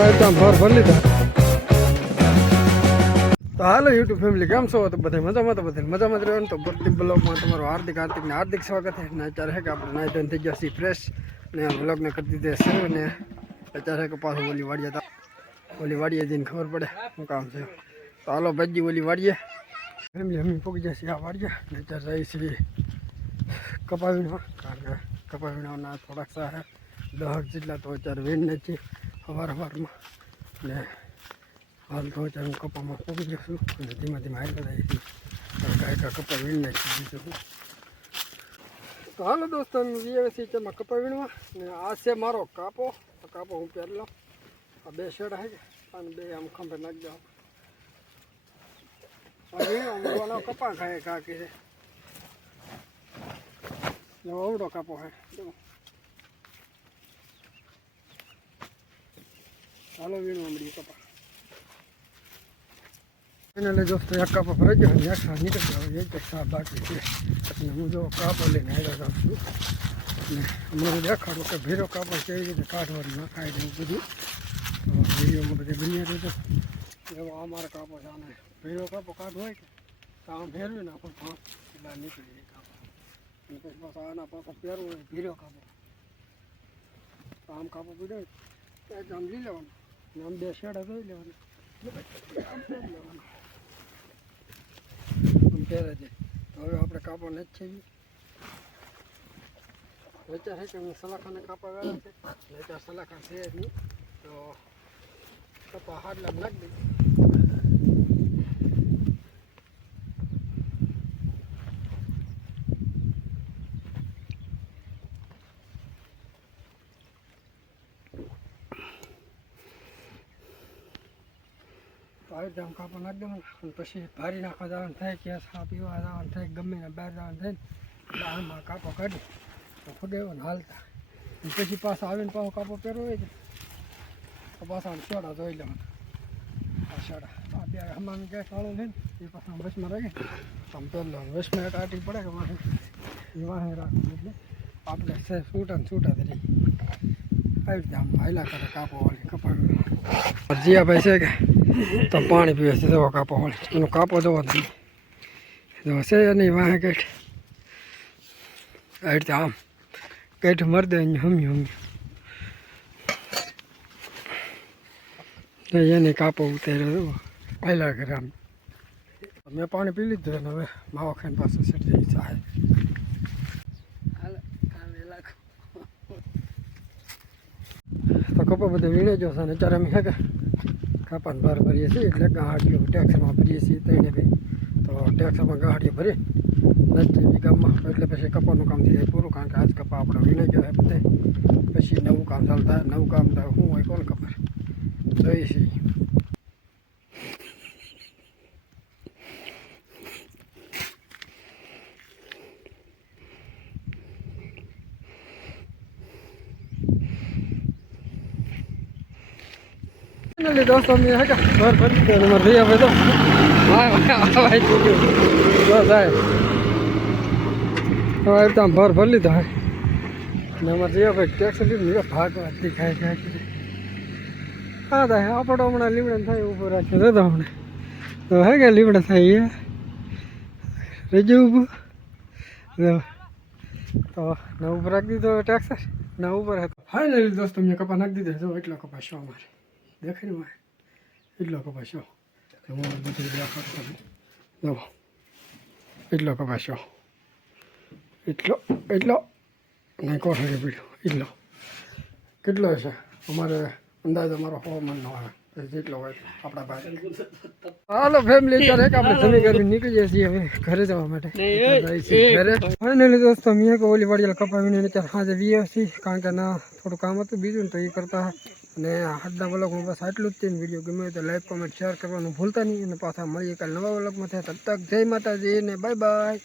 એકદમ ભર લીધા. તો હાલો યુટ્યુબ ફેમિલી કેમ છો? તો બધા મજામાં, તો બધા મજામાં જ રહ્યો. તો પ્રદીપ બ્લોગમાં તમારું હાર્દિક સ્વાગત છે. ને અત્યારે છે કે આપણે નાઈ ધોઈને થઈ ગયા છીએ ફ્રેશ, ને બ્લોગને કરી દીધે શરૂ. ને અત્યારે કે પાછું ઓલી વાડીએ જઈને ખબર પડે શું કામ છે. તો હાલો ભાજી ઓલી વાડીએ ફેમિલી અમે પહોંચી જશે આ વાડીએ. ને અત્યારે જઈએ છીએ કપાવીમાં, કારણ કે કપાવીના થોડાક સા 10 જેટલા તો અત્યારે વેન નથી સવારમાં. ને હાલ તો અત્યારે હું કપામાં પહોંચી જશું અને ધીમે ધીમે હાલતા જાય છે. કાંઈ કપા વીણ નાખી દીધું. તો હાલો દોસ્તો અમે વીઆઈસી તેમાં કપા વીણવા. ને આ છે મારો કાપો હું પહેરલો. આ 2 શેડ છે અને 2 આમ ખંભે નાખી દો. વીણવાનો કપા ખાય કાકી છે. અવડો કાપો હે. હાલો વીણવા મળીએ કપા. એટલે દોસ્તો એક કાપો ભરાઈ ગયો અને એક નીકળી ગયો. એક સાફ બાકી છે અને હું જો કાપો લઈને આવ્યા જાઉં છું. અને હમણાં હું દેખાડું કે ભેરો કાપો કેવી રીતે કાઢવાનું નખાય એવું બધું. તો વિડીયોમાં બધે બન્યા રહેતો. એવો અમારો કાપો છે. આને ભેરો કાપો કાઢવો હોય કે તો આમ ફેરવી નાખો એટલે નીકળી જાય કાપો. અને પછી પાછા આના પાછા પહેરવું હોય ભીરો કાપો તો આમ કાપો પીડો આમ લઈ લેવાનું. આમ 2 શેડા જોઈ લેવાનું. આમ પહેરી લેવાનું. આમ પહેરે છે. તો હવે આપણે કાપો નથી છે. વિચાર છે કે હું સલાખાને કાપા વેળા છે. વિચાર સલાખા છે જ નહીં તો કપા હાડલા નાખી દઈએ. આવી રીતે આમ કાપો નાખી દેવાનું. અને પછી ભારી નાખવા જવાનું થાય કે ચા પીવા જવાનું થાય ગમે ને બહાર જવાનું થાય ને એટલે આમાં કાપો કાઢી તો ફૂદેવાનું હાલતા. પછી પાછા આવીને પાછો કાપો પહેરવો હોય તો પાછા સોડા ધોઈ લેવાના. આ સોડા આ 2 હમામી ગેસ વાળો છે ને એ પાછા વચમાં રાખે આમ પહેર લેવાનું. વચમાં એક આટી પડે કે વાહે એ વાહે રાખવું એટલે આપણે છૂટા જ રહીએ. આવી રીતે આમ હાયલા કરે કાપો વાળી કપાવી. જીયાભાઈ છે કે તો પાણી પીવે છે. જવો કાપો વાળી એનો કાપો જવો નહીં જો છે નહીં વાહે કેઠ આવી રીતે આમ કેઠ મરી દે હમી એને કાપો ઉતાર્યો જવો હાયલા કરે આમ. મેં પાણી પી લીધું અને હવે માવા ખાઈને પાછું સેટ જઈ ચાહે. તો કપા બધે વીણે જો છે ને અત્યારે અમે છે કે કાપાને બહાર ભરીએ છીએ એટલે ગાંઠીઓ ટેક્સરમાં ભરીએ છીએ 3 બી. તો ટેક્સરમાં ગાંઠીઓ ભરી નથી ગામમાં એટલે પછી કપાનું કામ થઈ જાય પૂરું. કારણ કે આજ કપા આપણે વીણે ગયો બધે પછી નવું કામ ચાલુ થાય. નવું કામ થાય શું હોય કોણ ખબર. જોઈએ છીએ. દોસ્તો અમે હે કે ઘર ભરી દીધો અમારે ભૈયા ભાઈ તો હવે એકદમ ભરી લીધા હે. ને અમારે ભૈયા ભાઈ ટેક્સ લીધું ભાગવાથી ખાય હા થાય આપણો હમણાં લીમડા થાય ઊભો રાખ્યો હતો હમણાં તો હે કે લીમડા થાય એ રેજો ઊભું તો ના ઉપર રાખી દીધો ટેક્સ ના ઉપર હતો. ફાઇનલી દોસ્તો મેં કપા નાખી દીધો જો એટલો કપા શો અમારે દેખાય ને એટલો કપાસ્યો. બધું જો એટલો કપાસ્યો એટલો નહીં કોઠે પીડ્યો એટલો કેટલો હશે અમારે અંદાજ અમારો 100 મણનો આવે જેટલો હોય આપણા પાસે. હાલો ફેમિલી અત્યારે કે આપણે જમી કરી નીકળી જઈએ છીએ હવે ઘરે જવા માટે. ઘરે ફાઇનલી દોસ્તો મેં કે ઓલી વાડીયા કપાવીને અત્યારે સાંજે વીએ છીએ કારણ કે ના થોડું કામ હતું બીજું ને તો એ કરતા. અને આજના વ્લોગમાં બસ આટલું જ છે. વિડીયો ગમે તો લાઈક કોમેન્ટ શેર કરવાનું ભૂલતા નહીં. અને પાછા મળીએ કાલે નવા વ્લોગમાં. તબ તક જય માતાજી ને બાય બાય.